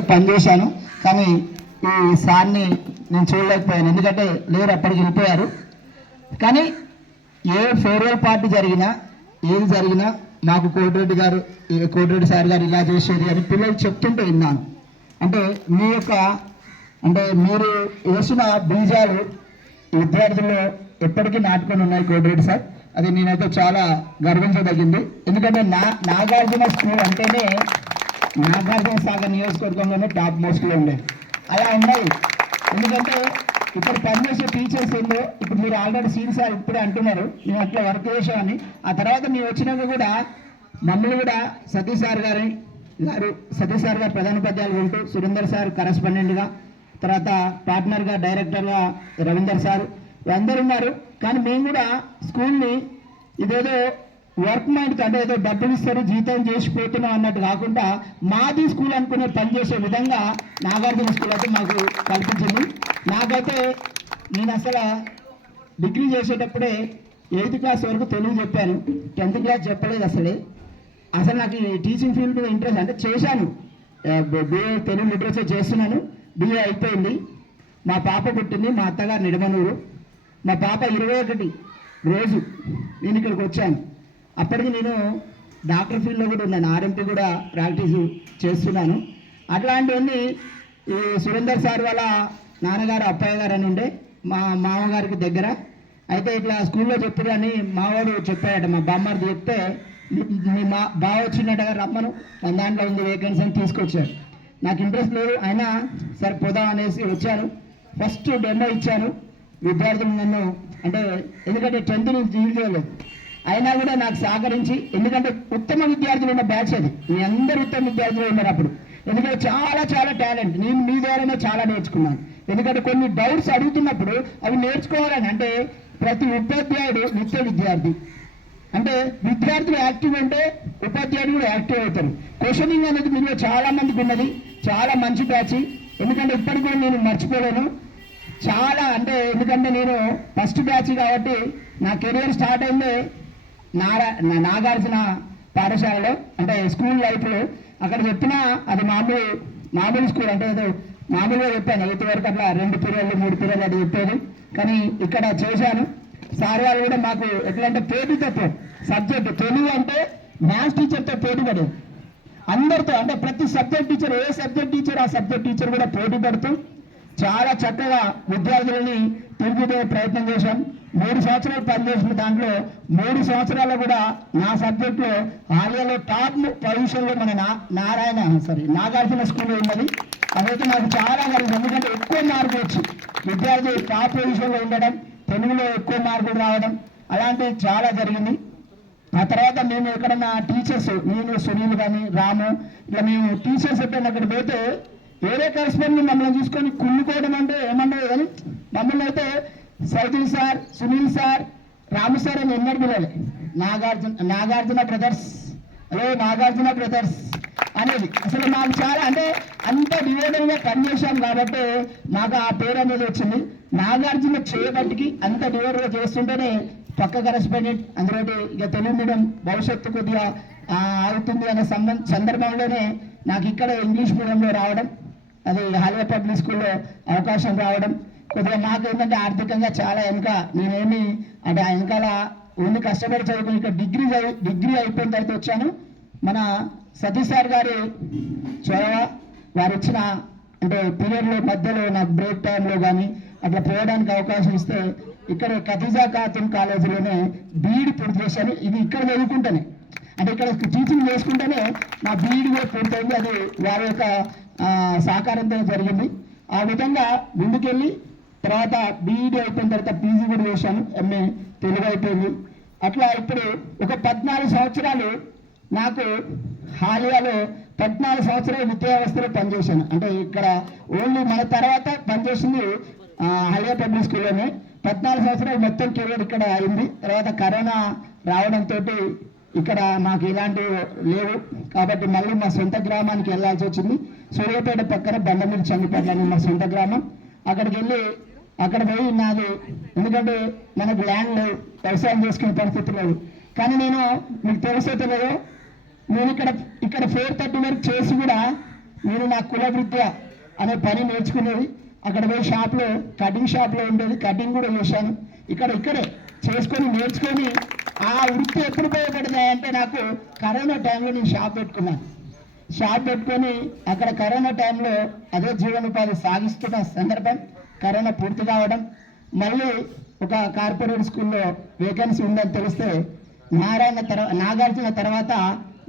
పనిచేశాను. కానీ ఈ సార్ని నేను చూడలేకపోయాను. ఎందుకంటే లేరు అప్పటికి వెళ్ళిపోయారు. కానీ ఏ ఫేర్వెల్ పార్టీ జరిగినా ఏది జరిగినా నాకు కోటిరెడ్డి గారు కోటిరెడ్డి సార్ గారు ఇలా చేసేది అని పిల్లలు చెప్తుంటే విన్నాను. అంటే మీ యొక్క అంటే మీరు వేసిన బీజాలు విద్యార్థుల్లో ఎప్పటికీ నాటుకొని ఉన్నాయి కోటిరెడ్డి సార్. అది నేనైతే చాలా గర్వించదగింది. ఎందుకంటే నా నాగార్జున స్కూల్ అంటేనే నాగార్జున సాగర్ నియోజకవర్గంలోనే టాప్ మోస్ట్లో ఉండే. అలా ఉన్నాయి. ఎందుకంటే ఇక్కడ పనిచేసే టీచర్స్ ఏందో ఇప్పుడు మీరు ఆల్రెడీ సీన్ సార్ ఇప్పుడే అంటున్నారు మేము అట్లా వర్క్ చేసామని ఆ తర్వాత మేము వచ్చినాక కూడా మమ్మల్ని కూడా సతీష్ సార్ గారి గారు సతీష్ సార్ గారు ప్రధాన పద్యాలు ఉంటూ సురేందర్ సార్ కరస్పాండెంట్గా తర్వాత పార్ట్నర్గా డైరెక్టర్గా రవీందర్ సార్ అందరు ఉన్నారు. కానీ మేము కూడా స్కూల్ని ఇదేదో వర్క్ మైండ్ అంటే ఏదో డబ్బులు ఇస్తారు జీతం చేసి పోతున్నాం అన్నట్టు కాకుండా మాది స్కూల్ అనుకునే పనిచేసే విధంగా నాగార్జున స్కూల్ అయితే మాకు కల్పించింది. నాకైతే నేను అసలు డిగ్రీ చేసేటప్పుడే ఎయిత్ క్లాస్ వరకు తెలుగు చెప్పాను. టెన్త్ క్లాస్ చెప్పలేదు అసలే. అసలు నాకు ఈ టీచింగ్ ఫీల్డ్ మీద ఇంట్రెస్ట్ అంటే చేశాను. బిఏ తెలుగు లిటరేచర్ చేస్తున్నాను. బిఏ అయిపోయింది. మా పాప పుట్టింది మా అత్తగారు నిడమనూరు. మా పాప ఇరవై ఒకటి రోజు నేను ఇక్కడికి వచ్చాను. అప్పటికి నేను డాక్టర్ ఫీల్డ్లో కూడా ఉన్నాను. ఆర్ఎంపీ కూడా ప్రాక్టీస్ చేస్తున్నాను. అట్లాంటివన్నీ ఈ సురేందర్ సార్ వాళ్ళ నాన్నగారు అప్పయ్య గారు అని ఉండే మా మామగారికి దగ్గర. అయితే ఇట్లా స్కూల్లో చెప్పారు అని మావాడు చెప్పాడట మా బామ్మారు చెప్తే మీ- మా బావ వచ్చినట్టుగా రమ్మను. మన దాంట్లో ఉంది వేకెన్సీ అని తీసుకొచ్చారు నాకు ఇంట్రెస్ట్ లేదు. అయినా సరే పోదాం అనేసి వచ్చాను. ఫస్ట్ డెమో ఇచ్చాను. విద్యార్థులు నన్ను అంటే ఎందుకంటే టెన్త్ నుంచి జీవితం చేయలేదు. అయినా కూడా నాకు సహకరించి ఎందుకంటే ఉత్తమ విద్యార్థులు ఉన్న బ్యాచ్ అది. మీ అందరు ఉత్తమ విద్యార్థులు ఉన్నారు అప్పుడు. ఎందుకంటే చాలా చాలా టాలెంట్ నేను మీ ద్వారానే చాలా నేర్చుకున్నాను. ఎందుకంటే కొన్ని డౌట్స్ అడుగుతున్నప్పుడు అవి నేర్చుకోవాలని. అంటే ప్రతి ఉపాధ్యాయుడు నిత్య విద్యార్థి. అంటే విద్యార్థులు యాక్టివ్ అంటే ఉపాధ్యాయుడు కూడా యాక్టివ్ అవుతారు క్వశ్చనింగ్ అనేది మీలో చాలా మందికి ఉన్నది. చాలా మంచి బ్యాచ్ ఎందుకంటే ఇప్పటికి కూడా నేను మర్చిపోలేను. చాలా అంటే ఎందుకంటే నేను ఫస్ట్ బ్యాచ్ కాబట్టి నా కెరియర్ స్టార్ట్ అయింది నారా నా- నాగార్జున పాఠశాలలో అంటే స్కూల్ లైఫ్లో అక్కడ చెప్పినా అది మామూలు మామూలు స్కూల్ అంటే ఏదో మామూలుగా చెప్పాను. ఎయిత్ వరకు అట్లా రెండు పీరియడ్లు మూడు పీరియడ్లు అది చెప్పేది. కానీ ఇక్కడ చేశాను. సార్ వాళ్ళు కూడా మాకు ఎట్లా అంటే పోటీ తత్వం సబ్జెక్ట్ తెలుగు అంటే మ్యాథ్స్ టీచర్తో పోటీ పడేది. అందరితో అంటే ప్రతి సబ్జెక్ట్ టీచర్ ఏ సబ్జెక్ట్ టీచర్ ఆ సబ్జెక్ట్ టీచర్ కూడా పోటీ పడుతూ చాలా చక్కగా విద్యార్థులని తిరిగితే ప్రయత్నం చేశాం. మూడు సంవత్సరాలు పనిచేసిన దాంట్లో మూడు సంవత్సరాలు కూడా నా సబ్జెక్టులో ఆర్యలో టాప్ పొజిషన్లో మన నా నారాయణ సారీ నాగార్జున స్కూల్లో ఉన్నది. అదైతే నాకు చాలా గర్వం. ఎందుకంటే ఎక్కువ మార్కులు వచ్చి విద్యార్థి టాప్ పొజిషన్లో ఉండడం తెలుగులో ఎక్కువ మార్కులు రావడం అలాంటివి చాలా జరిగింది. ఆ తర్వాత మేము ఎక్కడన్నా టీచర్స్ నేను సునీల్ కానీ రాము ఇట్లా మేము టీచర్స్ ఎప్పుడైనా అక్కడ పోతే వేరే కరెస్పాండెంట్ మమ్మల్ని చూసుకొని కుళ్ళుకోవడం అంటే ఏమన్నది కానీ మమ్మల్ని అయితే cycle sir Sunil sir Ramu sir అని ఎన్నడూ పిలవాలి. Nagarjuna Nagarjuna brothers. Hello Nagarjuna brothers అనేది. అసలు మాకు చాలా అంటే అంత నివేదనగా పనిచేశాం కాబట్టి మాకు ఆ పేరు అనేది వచ్చింది. నాగార్జున చేయబట్టికి అంత నివేదనగా చేస్తుంటేనే పక్క కరెస్పాండెంట్ అందులో ఇక తెలుగు మీడియం భవిష్యత్తు కొద్దిగా అవుతుంది అనే సంబంధ సందర్భంలోనే నాకు ఇక్కడ ఇంగ్లీష్ మీడియంలో రావడం అది హాలియా పబ్లిక్ స్కూల్లో అవకాశం రావడం కొద్దిగా నాకు ఏంటంటే ఆర్థికంగా చాలా వెనుక నేనేమి అంటే ఆ వెనకాల ఉండి కష్టపడి చదువుకుని ఇక్కడ డిగ్రీ చదివి డిగ్రీ అయిపోయిన తర్వాత వచ్చాను. మన సతీష్ సార్ గారి చొరవ వారు ఇచ్చిన అంటే పీరియడ్లో మధ్యలో నాకు బ్రేక్ టైంలో కానీ అట్లా పోవడానికి అవకాశం ఇస్తే ఇక్కడ ఖతీజా ఖాతున్ కాలేజీలోనే బీఈడి పూర్తి చేశాను. ఇది ఇక్కడ చదువుకుంటేనే. అంటే ఇక్కడ టీచింగ్ చేసుకుంటేనే నా బీఈడి కూడా పూర్తయింది. అది వారి యొక్క సహకారంతో జరిగింది. ఆ విధంగా ముందుకెళ్ళి తర్వాత బీఈడి అయిపోయిన తర్వాత పీజీ కూడా చేశాను ఎంఏ తెలుగు అయిపోయింది. అట్లా ఇప్పుడు ఒక పద్నాలుగు సంవత్సరాలు నాకు హాలియాలో పద్నాలుగు సంవత్సరాలు విద్యావ్యవస్థలో పనిచేశాను. అంటే ఇక్కడ ఓన్లీ మన తర్వాత పనిచేసింది హాలియా పబ్లిక్ స్కూల్లోనే. పద్నాలుగు సంవత్సరాలు మొత్తం కెరీర్ ఇక్కడ అయింది. తర్వాత కరోనా రావడంతో ఇక్కడ మాకు ఇలాంటివి లేవు. కాబట్టి మళ్ళీ మా సొంత గ్రామానికి వెళ్ళాల్సి వచ్చింది. సూర్యాపేట పక్కన బండమీడి చంగిపేట మా సొంత గ్రామం. అక్కడికి వెళ్ళి అక్కడ పోయి నాది ఎందుకంటే మనకు ల్యాండ్ లేవు వ్యవసాయం చేసుకునే పరిస్థితి లేదు. కానీ నేను మీకు తెలిసే తెలియదు నేను ఇక్కడ ఇక్కడ ఫోర్ థర్టీ వరకు చేసి కూడా నేను నా కుల విద్య అనే పని నేర్చుకునేది. అక్కడ పోయి షాప్లో కటింగ్ షాప్లో ఉండేది. కటింగ్ కూడా చేశాను. ఇక్కడ ఇక్కడే చేసుకొని నేర్చుకొని ఆ వృత్తి ఎప్పుడు ఉపయోగపడింది అంటే నాకు కరోనా టైంలో నేను షాప్ పెట్టుకున్నాను. షాప్ పెట్టుకొని అక్కడ కరోనా టైంలో అదే జీవనోపాధి సాగిస్తున్న సందర్భం. కరోనా పూర్తి కావడం మళ్ళీ ఒక కార్పొరేట్ స్కూల్లో వేకెన్సీ ఉందని తెలిస్తే నారాయణ తర్వాత నాగార్జున తర్వాత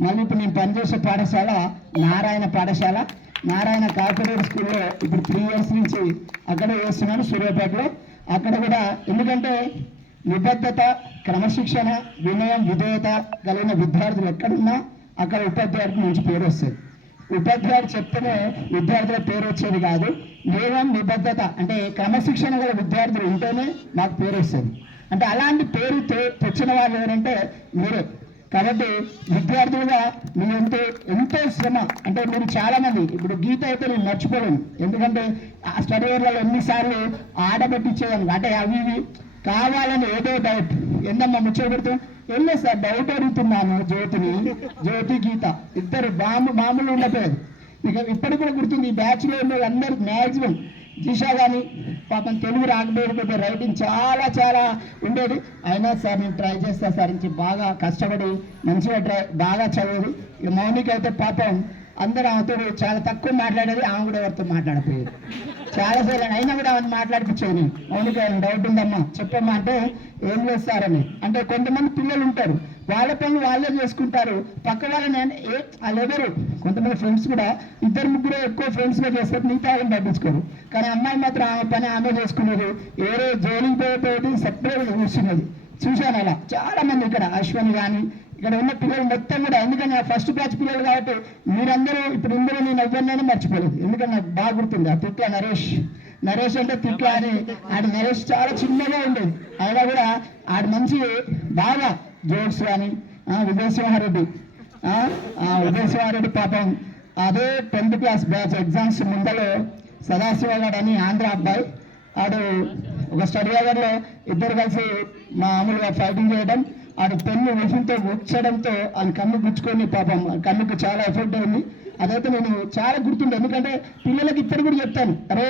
మళ్ళీ ఇప్పుడు నేను పనిచేసే పాఠశాల నారాయణ పాఠశాల. నారాయణ కార్పొరేట్ స్కూల్లో ఇప్పుడు త్రీ ఇయర్స్ నుంచి అక్కడే చేస్తున్నాను సూర్యాపేటలో. అక్కడ కూడా ఎందుకంటే నిబద్ధత క్రమశిక్షణ వినయం విధేయత కలిగిన విద్యార్థులు ఎక్కడున్నా అక్కడ ఉపాధ్యాయుడికి మంచి పేరు వస్తుంది. ఉపాధ్యాయుడు చెప్తేనే విద్యార్థుల పేరు వచ్చేది కాదు. నియమం నిబద్ధత? అంటే క్రమశిక్షణ గల విద్యార్థులు ఉంటేనే నాకు పేరు వస్తుంది. అంటే అలాంటి పేరు తెచ్చిన వాళ్ళు ఎవరంటే మీరే. కాబట్టి విద్యార్థులుగా మీ ఎంతో ఎంతో శ్రమ అంటే మీరు చాలామంది ఇప్పుడు గీత అయితే నేను మర్చిపోలేను. ఎందుకంటే ఆ స్టడీ ఇయర్లలో ఎన్నిసార్లు ఆడబెట్టించేదాన్ని అంటే అవి ఇవి కావాలని ఏదో డౌట్ ఎందమ్మా ముచ్చట పెడుతాం ఏం సార్ డౌట్ అడుగుతున్నాను జ్యోతిని. జ్యోతి గీత. ఇద్దరు బాంబు మామూలు ఉండలేదు ఇక ఇప్పటికి కూడా గుర్తుంది ఈ బ్యాచ్లో ఉన్న వాళ్ళందరూ మ్యాక్సిమం దిశా కానీ పాపం తెలుగు రాకపోతే రైటింగ్ చాలా చాలా ఉండేది. అయినా సార్ నేను ట్రై చేస్తా సార్ నుంచి బాగా కష్టపడి మంచిగా ట్రై బాగా చదివేది. ఇక మౌనిక అయితే పాపం అందరూ ఆమెతో చాలా తక్కువ మాట్లాడేది ఆమె కూడా ఎవరితో మాట్లాడపోయేది చాలా సార్లు అయినా కూడా ఆమె మాట్లాడిపించేది. నేను డౌట్ ఉందమ్మా? చెప్పమ్మా అంటే ఏం లేదు సార్ అని. అంటే కొంతమంది పిల్లలు ఉంటారు. వాళ్ళ పనులు వాళ్ళే చేసుకుంటారు. పక్క వాళ్ళని ఏ వాళ్ళెవరు కొంతమంది ఫ్రెండ్స్ కూడా. ఇద్దరు ముగ్గురు ఎక్కువ ఫ్రెండ్స్గా చేస్తారు మిగతా వాళ్ళని పట్టించుకోరు. కానీ అమ్మాయి మాత్రం ఆమె పని ఆమె చేసుకునేది. ఏదో జోలికి పోయేది సెపరేట్ చూసినది చూశాను అలా. చాలా మంది ఇక్కడ అశ్వని కానీ ఇక్కడ ఉన్న పిల్లలు మొత్తం కూడా ఎందుకంటే నా ఫస్ట్ బ్యాచ్ పిల్లలు కాబట్టి మీరందరూ ఇప్పుడు ఇందులో నేను ఎవరినైనా మర్చిపోలేదు. ఎందుకంటే నాకు బాగా గుర్తుంది ఆ తిట్ల నరేష్. నరేష్ అంటే తిట్ల అని ఆడ నరేష్ చాలా చిన్నగా ఉండేది. అయినా కూడా ఆడ మంచి బాగా జోక్స్ కానీ విజయసింహారెడ్డి ఆ, ఆ విజయసింహారెడ్డి పాపం అదే టెన్త్ క్లాస్ బ్యాచ్ ఎగ్జామ్స్ ముందలో సదాశివ గారు అని ఆంధ్ర అబ్బాయి. ఆడు ఒక స్టడీ అవర్లో ఇద్దరు కలిసి మామూలుగా ఫైటింగ్ చేయడం ఆడ పెన్ను విషయంతో వచ్చడంతో ఆయన కన్ను గుచ్చుకొని పాపం ఆ కన్నుకు చాలా ఎఫెక్ట్ అయింది. అదైతే నేను చాలా గుర్తుండే. ఎందుకంటే పిల్లలకి ఇప్పుడు కూడా చెప్తాను. అరే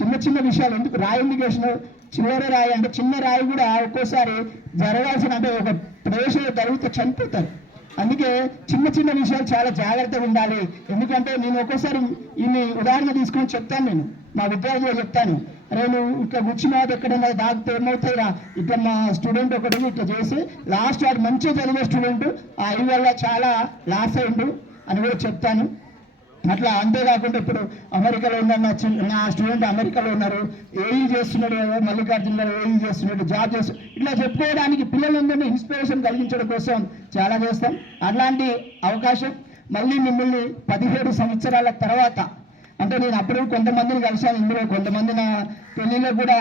చిన్న చిన్న విషయాలు ఎందుకు రాయి ఎందుకు వేసినావు? రాయి అంటే చిన్న రాయి కూడా ఒక్కోసారి జరగాల్సిన అంటే ఒక ప్రదేశంలో తరుగుతూ చనిపోతారు. అందుకే చిన్న చిన్న విషయాలు చాలా జాగ్రత్తగా ఉండాలి. ఎందుకంటే నేను ఒక్కోసారి ఇన్ని ఉదాహరణ తీసుకొని చెప్తాను నేను. మా విద్యార్థులు చెప్తాను. అరే నువ్వు ఇట్లా కూర్చున్నావు ఎక్కడైనా దాకితే ఏమవుతాయిరా ఇట్లా మా స్టూడెంట్ ఒకటి ఇట్లా చేసి లాస్ట్ వాడు మంచిగా చదివే స్టూడెంట్ ఆ ఈ వల్ల చాలా లాస్ అయిండు అని కూడా చెప్తాను. అట్లా అంతేకాకుండా ఇప్పుడు అమెరికాలో ఉన్న నా చిన్న నా స్టూడెంట్ అమెరికాలో ఉన్నారు. ఏఈ చేస్తున్నాడు మల్లికార్జున గారు ఏఈ చేస్తున్నాడు? జాబ్ చేస్తు ఇట్లా చెప్పుకోవడానికి పిల్లలందరినీ ఇన్స్పిరేషన్ కలిగించడం కోసం చాలా చేస్తాం. అట్లాంటి అవకాశం మళ్ళీ మిమ్మల్ని పదిహేడు సంవత్సరాల తర్వాత అంటే నేను అప్పుడు కొంతమందిని కలిశాను. ఇందులో కొంతమంది నా పెళ్ళిలో కూడా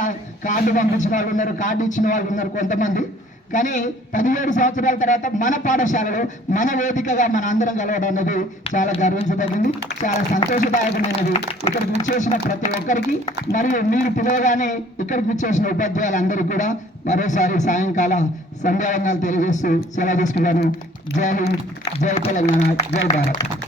కార్డు పంపించిన వాళ్ళు ఉన్నారు కార్డు ఇచ్చిన వాళ్ళు ఉన్నారు కొంతమంది. కానీ పదిహేడు సంవత్సరాల తర్వాత మన పాఠశాలలో మన వేదికగా మన అందరం కలవడం అనేది చాలా గర్వించదగింది చాలా సంతోషదాయకమైనది. ఇక్కడికి విచ్చేసిన ప్రతి ఒక్కరికి మరియు మీరు పిలవగానే ఇక్కడికి విచ్చేసిన ఉపాధ్యాయులందరికీ కూడా మరోసారి సాయంకాల సంధ్యావందనాలు తెలియజేస్తూ సెలవు తీసుకున్నాను జై హింద్ జై తెలంగాణ జై భారత్.